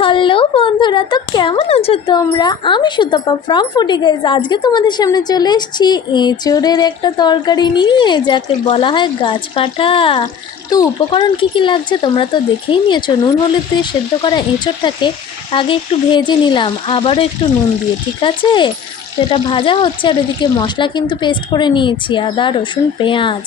Hello বন্ধুরা, তো কেমন আছো তোমরা? আমি সুতপা ফ্রম ফুডি গাইজ আজকে তোমাদের সামনে চলে এসেছি এঁচোড়ের একটা তরকারি নিয়ে, যাকে বলা হয় গাছ কাটা। তো উপকরণ কি কি লাগছে তোমরা তো দেখেই নিয়েছো। নুন, হলুদ দিয়ে সেদ্ধ করা এঁচোড়টাকে আগে একটু ভেজে নিলাম, আবারও একটু নুন দিয়ে, ঠিক আছে? তো এটা ভাজা হচ্ছে আর ওদিকে মশলা কিন্তু পেস্ট করে নিয়েছি, আদা, রসুন, পেঁয়াজ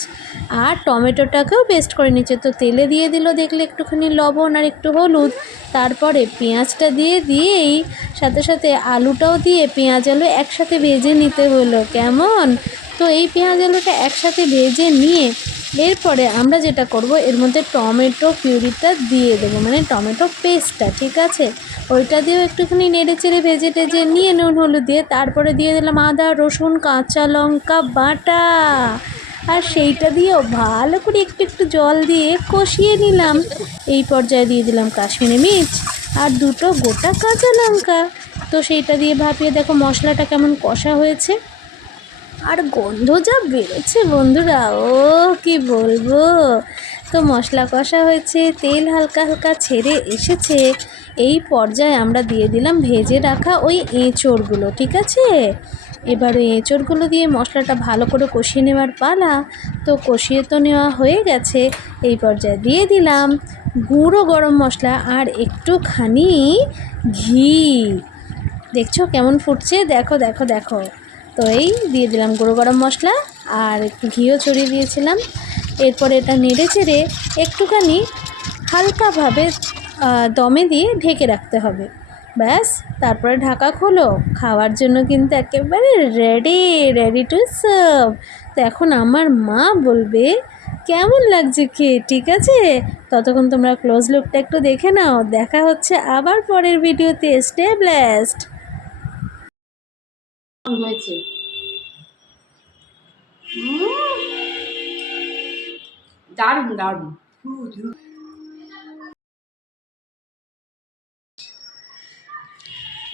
আর টমেটোটাকেও পেস্ট করে নিয়েছে। তো তেলে দিয়ে দিল দেখলে একটুখানি লবণ আর একটু হলুদ। তারপরে পেঁয়াজটা দিয়ে দিয়েই সাথে সাথে আলুটাও দিয়ে পেঁয়াজ আলু একসাথে ভেজে নিতে হলো। কেমন? তো এই পেঁয়াজ আলুটা একসাথে ভেজে নিয়ে এরপরে আমরা যেটা করব, এর মধ্যে টমেটো পিউরিটা দিয়ে দেবো মানে টমেটো পেস্টটা, ঠিক আছে? ওইটা দিয়েও একটুখানি নেড়ে চেড়ে ভেজে টেজে নিয়ে নুন, হলুদ দিয়ে তারপরে দিয়ে দিলাম আদা, রসুন, কাঁচা লঙ্কা, বাটা। আর সেইটা দিয়েও ভালো করে একটু একটু জল দিয়ে কষিয়ে নিলাম। এই পর্যায়ে দিয়ে দিলাম কাশ্মীরি মির্চ আর দুটো গোটা কাঁচা লঙ্কা। তো সেইটা দিয়ে ভাপিয়ে দেখো মশলাটা কেমন কষা হয়েছে। আর গন্ধ যা বেরোচ্ছে বন্ধুরা, ও কি বলব? তো মশলা কষা হয়েছে, তেল হালকা হালকা ছেড়ে এসেছে। এই পর্যায়ে আমরা দিয়ে দিলাম ভেজে রাখা ওই এঁচোড়গুলো, ঠিক আছে? এবার ওই এঁচোড়গুলো দিয়ে মশলাটা ভালো করে কষিয়ে নেওয়ার পালা। তো কষিয়ে তো নেওয়া হয়ে গেছে। এই পর্যায়ে দিয়ে দিলাম গুঁড়ো গরম মশলা আর একটুখানি ঘি। দেখছ কেমন ফুটছে? দেখো দেখো দেখো। তো এই দিয়ে দিলাম গুঁড়ো গরম মশলা আর একটু ঘিও ছড়িয়ে দিয়েছিলাম। এরপরে এটা নেড়ে চেড়ে একটুখানি হালকাভাবে দমে দিয়ে ঢেকে রাখতে হবে। ব্যাস, তারপরে ঢাকা খোলো। খাওয়ার জন্য কিন্তু একেবারে রেডি রেডি টু সার্ভ তো এখন আমার মা বলবে, কেমন লাগছে খেয়ে? ঠিক আছে? ততক্ষণ তোমরা ক্লোজ লুকটা একটু দেখে নাও। দেখা হচ্ছে আবার পরের ভিডিওতে স্টে ব্লেসড হয়েছে। দারুণ দারুণ।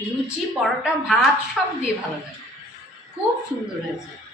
লুচি পরোটা ভাত সব দিয়ে ভালো লাগে। খুব সুন্দর হয়েছে।